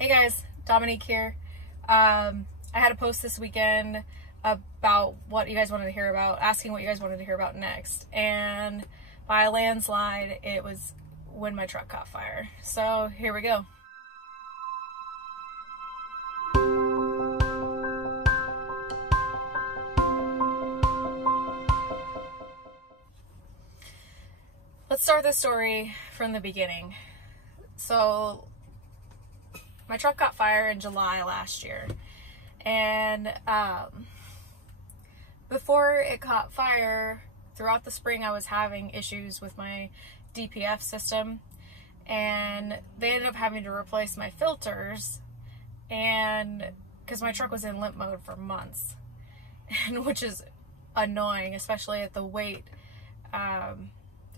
Hey guys, Dominique here. I had a post this weekend about what you guys wanted to hear about, asking what you guys wanted to hear about next. And by a landslide, it was when my truck caught fire. So here we go. Let's start the story from the beginning. So my truck caught fire in July last year, and before it caught fire, throughout the spring I was having issues with my DPF system, and they ended up having to replace my filters, and because my truck was in limp mode for months, and which is annoying, especially at the weight.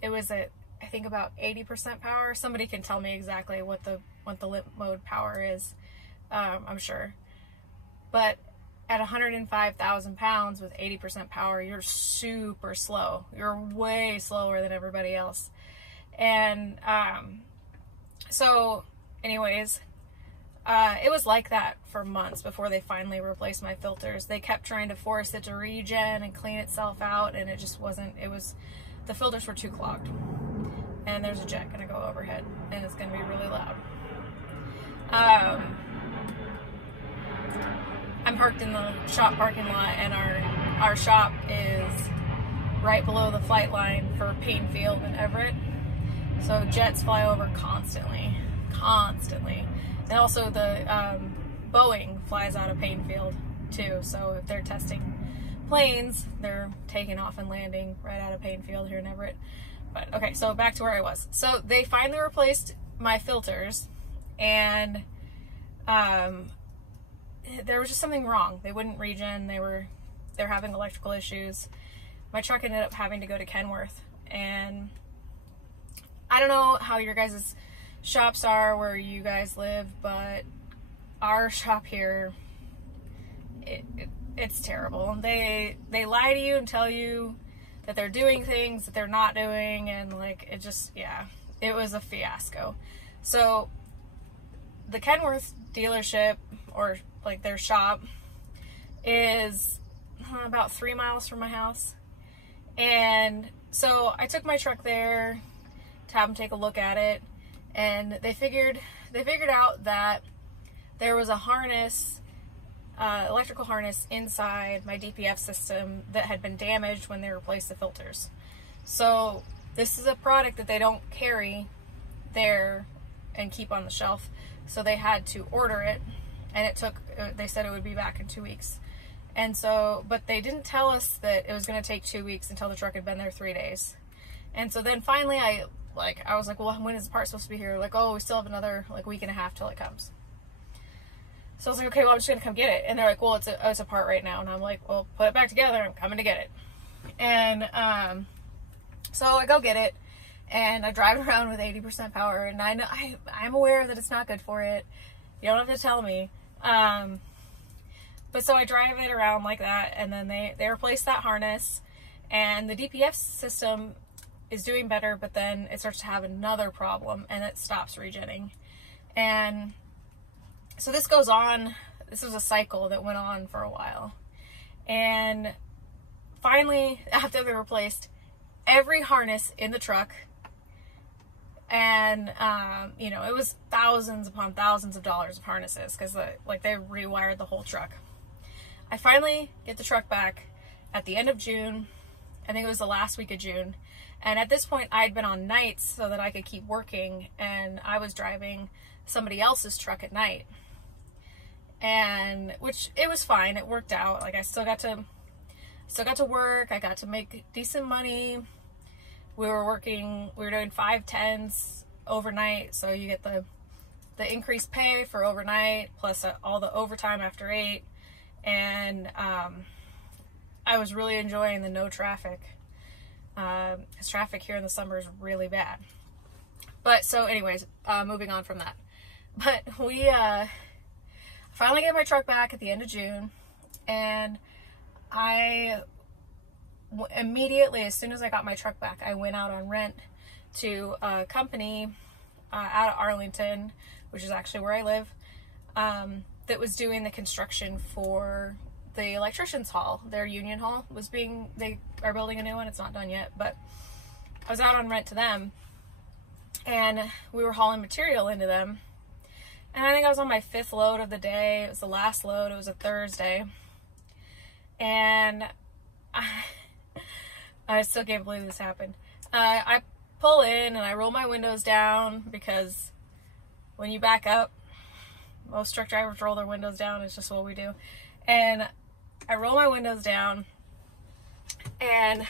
It was at, I think, about 80% power. Somebody can tell me exactly what the limp mode power is, I'm sure. But at 105,000 pounds with 80% power, you're super slow. You're way slower than everybody else. And so anyways, it was like that for months before they finally replaced my filters. They kept trying to force it to regen and clean itself out, and it just wasn't. The filters were too clogged. And there's a jet gonna go overhead, and it's gonna be really loud. I'm parked in the shop parking lot, and our shop is right below the flight line for Painfield and Everett. So jets fly over constantly. And also the Boeing flies out of Painfield too. So if they're testing planes, they're taking off and landing right out of Painfield here in Everett. But okay, so back to where I was. So they finally replaced my filters, and there was just something wrong. They wouldn't regen. They're having electrical issues. My truck ended up having to go to Kenworth, and I don't know how your guys' shops are where you guys live, but our shop here, it's terrible. They lie to you and tell you that they're doing things that they're not doing, and like it just, yeah, it was a fiasco. So the Kenworth dealership, or like their shop, is about 3 miles from my house. And so I took my truck there to have them take a look at it, and they figured out that there was a harness, electrical harness inside my DPF system that had been damaged when they replaced the filters. So this is a product that they don't carry there and keep on the shelf, so they had to order it, and it took, they said it would be back in 2 weeks. And so, but they didn't tell us that it was going to take 2 weeks until the truck had been there 3 days. And so then finally I was like, well, when is the part supposed to be here? Like, oh, we still have another like week and a half till it comes. So I was like, okay, well, I'm just gonna come get it. And they're like, well, it's a part right now. And I'm like, well, put it back together. I'm coming to get it. And so I go get it, and I drive around with 80% power. And I know I'm aware that it's not good for it. You don't have to tell me. But so I drive it around like that, and then they replace that harness, and the DPF system is doing better, but then it starts to have another problem, and it stops regenning. And so this goes on. This was a cycle that went on for a while. And finally, after they replaced every harness in the truck, and you know, it was thousands upon thousands of dollars of harnesses, because like they rewired the whole truck. I finally get the truck back at the end of June. I think it was the last week of June. And at this point, I'd been on nights so that I could keep working, and I was driving somebody else's truck at night. And which, it was fine. It worked out. Like, I still got to work. I got to make decent money. We were doing 5/10s overnight, so you get the increased pay for overnight plus all the overtime after 8. And I was really enjoying the no traffic, because traffic here in the summer is really bad. But so anyways, moving on from that. But we finally get my truck back at the end of June, and I immediately, as soon as I got my truck back, I went out on rent to a company out of Arlington, which is actually where I live. that was doing the construction for the electrician's hall. Their union hall was they are building a new one. It's not done yet, but I was out on rent to them, and we were hauling material into them. And I think I was on my 5th load of the day. It was the last load. It was a Thursday. And I still can't believe this happened. I pull in and I roll my windows down, because when you back up, most truck drivers roll their windows down. It's just what we do. And I roll my windows down and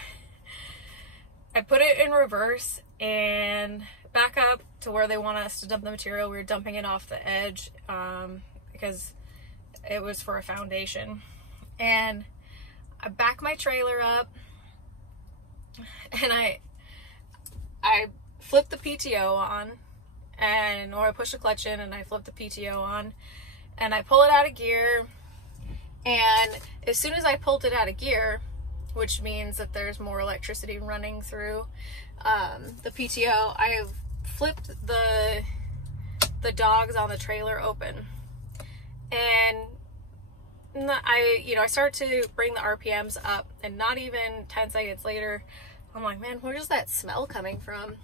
I put it in reverse and back up to where they want us to dump the material. We were dumping it off the edge because it was for a foundation. And I back my trailer up and I flip the PTO on, or I push the clutch in and I flip the PTO on, and I pull it out of gear. And as soon as I pulled it out of gear, which means that there's more electricity running through the PTO, I flipped the dogs on the trailer open, and I start to bring the RPMs up, and not even 10 seconds later, I'm like, man, where's that smell coming from?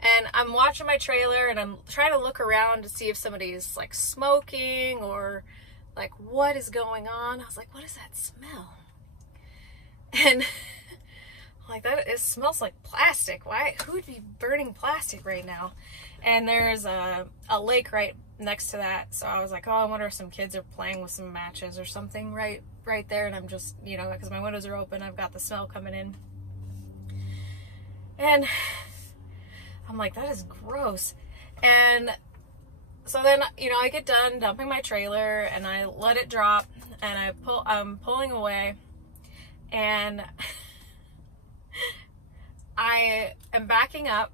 And I'm watching my trailer and I'm trying to look around to see if somebody's like smoking or like what is going on. I was like, what is that smell? And I'm like, it smells like plastic. Why? Who would be burning plastic right now? And there's a lake right next to that. So I was like, oh, I wonder if some kids are playing with some matches or something right there. And I'm just, because my windows are open, I've got the smell coming in. And I'm like, that is gross. And so then, I get done dumping my trailer and I let it drop and I'm pulling away, and I am backing up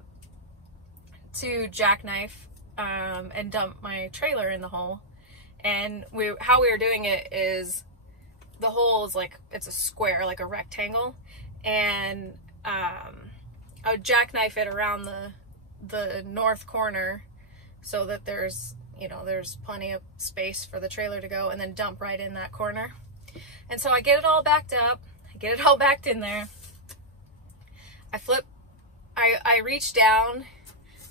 to jackknife and dump my trailer in the hole. And how we were doing it is the hole is like, it's a square, like a rectangle, and I would jackknife it around the north corner so that there's plenty of space for the trailer to go, and then dump right in that corner. And so I get it all backed up, I get it all backed in there. I reach down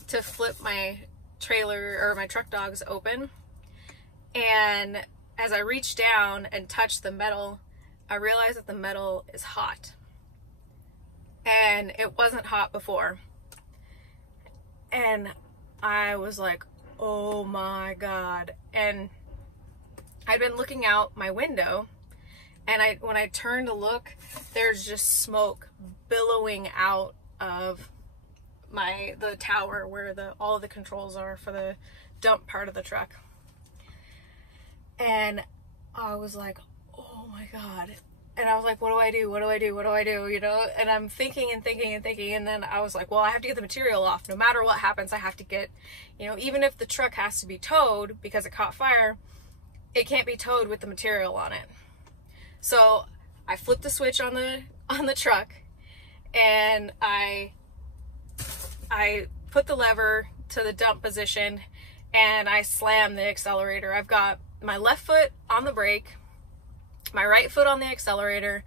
to flip my trailer or my truck dogs open, and as I reach down and touch the metal, I realize that the metal is hot. And it wasn't hot before. And I was like, oh my God. And I'd been looking out my window, and when I turned to look, there's just smoke billowing out of the tower where all of the controls are for the dump part of the truck. And I was like, oh my God. And I was like, what do I do? What do I do? What do I do? And I'm thinking and thinking and thinking. And then I was like, well, I have to get the material off. No matter what happens, I have to get, even if the truck has to be towed because it caught fire, it can't be towed with the material on it. So I flipped the switch on the truck, and I put the lever to the dump position, and I slammed the accelerator. I've got my left foot on the brake, my right foot on the accelerator.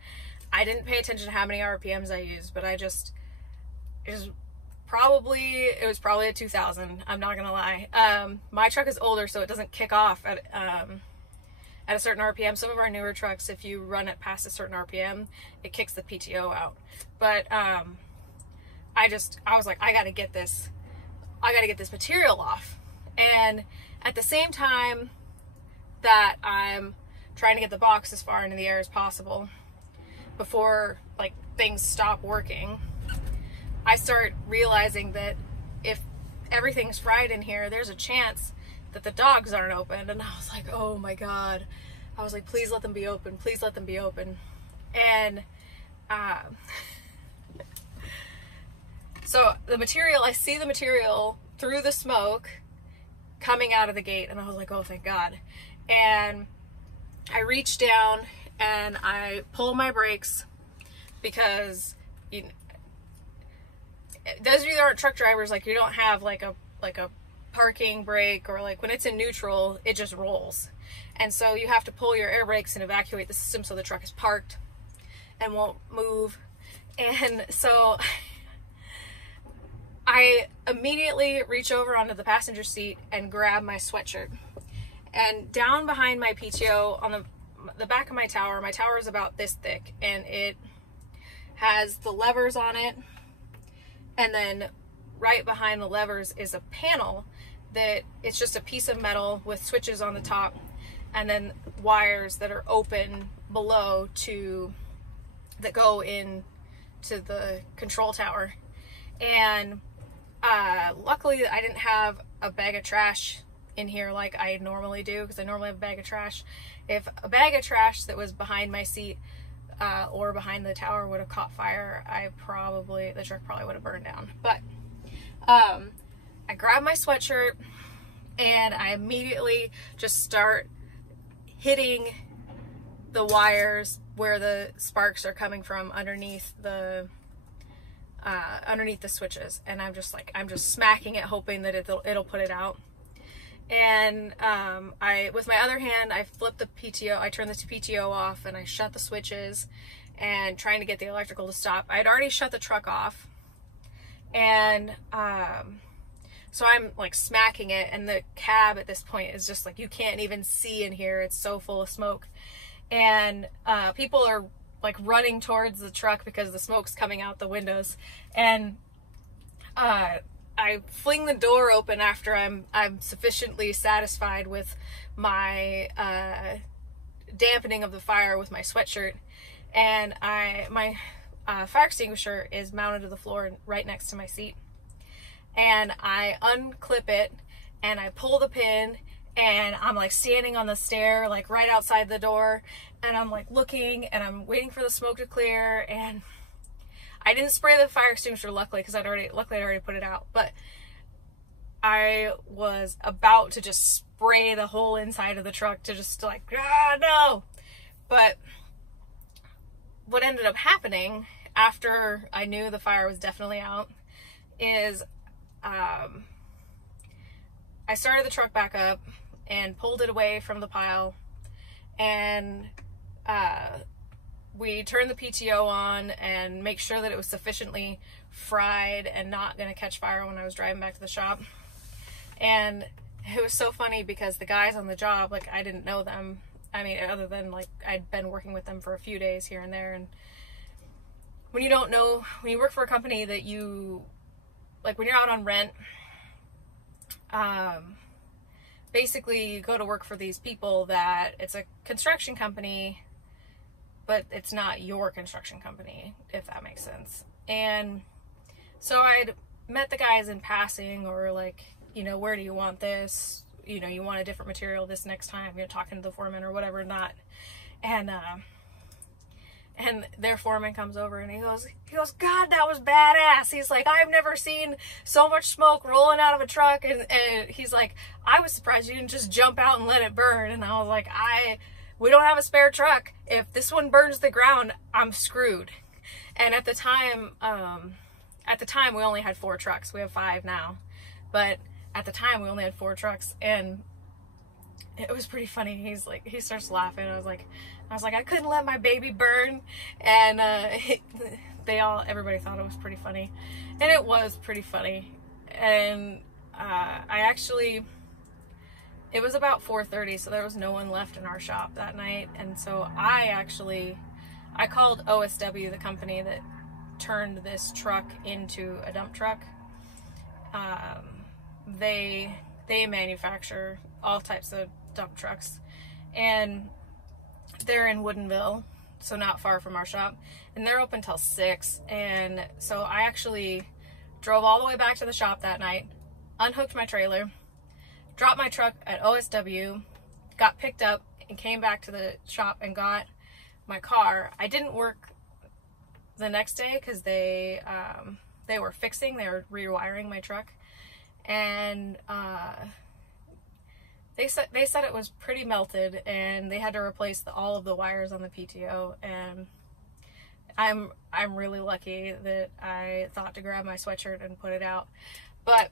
I didn't pay attention to how many RPMs I used, but it was probably a 2000. I'm not gonna lie. My truck is older, so it doesn't kick off at a certain RPM. Some of our newer trucks, if you run it past a certain RPM, it kicks the PTO out. But I was like, I gotta get this material off. And at the same time that I'm trying to get the box as far into the air as possible before like things stop working, I start realizing that if everything's fried in here, there's a chance that the dogs aren't open. And I was like, oh my God. I was like, please let them be open. Please let them be open. And so I see the material through the smoke coming out of the gate, and I was like, oh, thank God. And I reach down and I pull my brakes, because those of you that aren't truck drivers, like, you don't have like a parking brake, or like when it's in neutral, it just rolls. And so you have to pull your air brakes and evacuate the system so the truck is parked and won't move. And so I immediately reach over onto the passenger seat and grab my sweatshirt. And down behind my PTO, on the back of my tower is about this thick, and it has the levers on it, and then right behind the levers is a panel that it's just a piece of metal with switches on the top, and then wires that are open below that go in to the control tower. And luckily I didn't have a bag of trash in here like I normally do, because I normally have a bag of trash. If a bag of trash that was behind my seat or behind the tower would have caught fire, the truck probably would have burned down. But I grabbed my sweatshirt and I immediately just start hitting the wires where the sparks are coming from underneath the switches, and I'm just smacking it, hoping that it'll put it out. And with my other hand, I flipped the PTO, I turned the PTO off, and I shut the switches and trying to get the electrical to stop. I had already shut the truck off, and so I'm like smacking it, and the cab at this point is just like, you can't even see in here, it's so full of smoke. And people are like running towards the truck because the smoke's coming out the windows. And I fling the door open after I'm sufficiently satisfied with my dampening of the fire with my sweatshirt, and my fire extinguisher is mounted to the floor right next to my seat. And I unclip it and I pull the pin, and I'm like standing on the stair like right outside the door, and I'm like looking and I'm waiting for the smoke to clear. And I didn't spray the fire extinguisher, luckily, because I'd already put it out, but I was about to just spray the whole inside of the truck to just like, no. But what ended up happening after I knew the fire was definitely out is I started the truck back up and pulled it away from the pile, and we turned the PTO on and make sure that it was sufficiently fried and not going to catch fire when I was driving back to the shop. And it was so funny because the guys on the job, like, I didn't know them. I mean, other than like I'd been working with them for a few days here and there. And when you don't know, when you work for a company that you, like when you're out on rent, basically you go to work for these people that it's a construction company, but it's not your construction company, if that makes sense. And so I'd met the guys in passing, or like, you know, where do you want this? You know, you want a different material this next time, you're talking to the foreman or whatever, not. And their foreman comes over and he goes, God, that was badass. He's like, I've never seen so much smoke rolling out of a truck. And he's like, I was surprised you didn't just jump out and let it burn. And I was like, we don't have a spare truck. If this one burns the ground, I'm screwed. And at the time we only had 4 trucks. We have 5 now, but at the time we only had 4 trucks, and it was pretty funny. He starts laughing. I was like, I couldn't let my baby burn. And everybody thought it was pretty funny, and it was pretty funny. And it was about 4:30, so there was no one left in our shop that night. And so I called OSW, the company that turned this truck into a dump truck. They manufacture all types of dump trucks, and they're in Woodinville, so not far from our shop, and they're open till 6. And so I actually drove all the way back to the shop that night, unhooked my trailer, dropped my truck at OSW, got picked up, and came back to the shop and got my car. I didn't work the next day because they were rewiring my truck, and they said it was pretty melted, and they had to replace all of the wires on the PTO. And I'm really lucky that I thought to grab my sweatshirt and put it out. But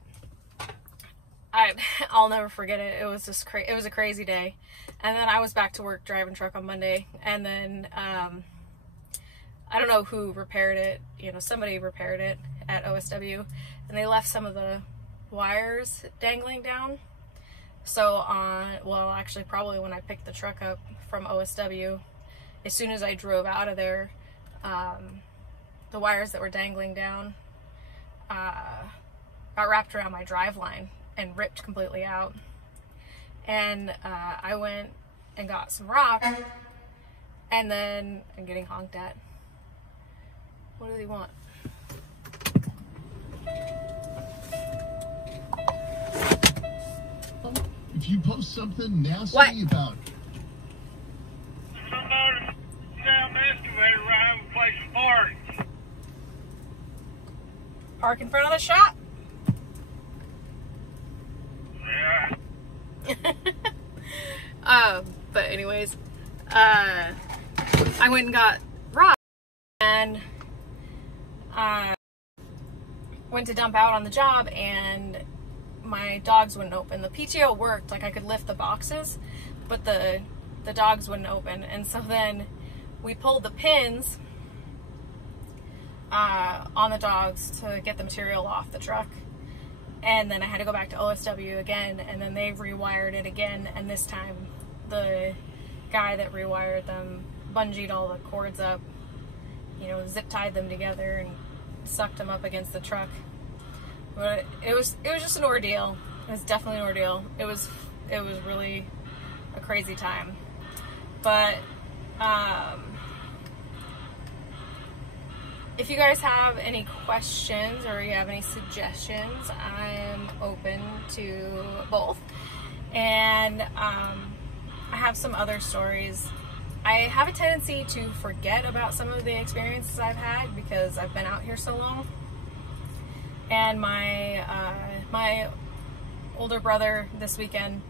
I'll never forget it. It was just it was a crazy day. And then I was back to work driving truck on Monday, and then I don't know who repaired it. You know, somebody repaired it at OSW, and they left some of the wires dangling down. So well, actually probably when I picked the truck up from OSW, as soon as I drove out of there, the wires that were dangling down got wrapped around my driveline and ripped completely out. And I went and got some rock, and then I'm getting honked at. What do they want? If you post something nasty about somebody down the excavator right over place to park. Park in front of the shop? Yeah. But anyways, I went and got rock, and went to dump out on the job, and my dogs wouldn't open. The PTO worked, like I could lift the boxes, but the dogs wouldn't open. And so then we pulled the pins on the dogs to get the material off the truck. And then I had to go back to OSW again, and then they rewired it again, and this time the guy that rewired them bungeed all the cords up, you know, zip tied them together and sucked them up against the truck. But it was just an ordeal. It was definitely an ordeal. It was really a crazy time. But if you guys have any questions or you have any suggestions, I am open to both. And I have some other stories. I have a tendency to forget about some of the experiences I've had because I've been out here so long. And my older brother this weekend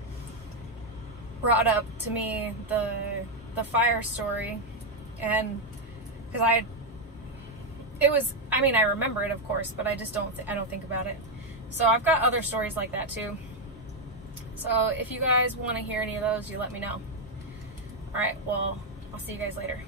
brought up to me the fire story, and because I remember it, of course, but I don't think about it. So I've got other stories like that too. So if you guys want to hear any of those, you let me know. All right, well, I'll see you guys later.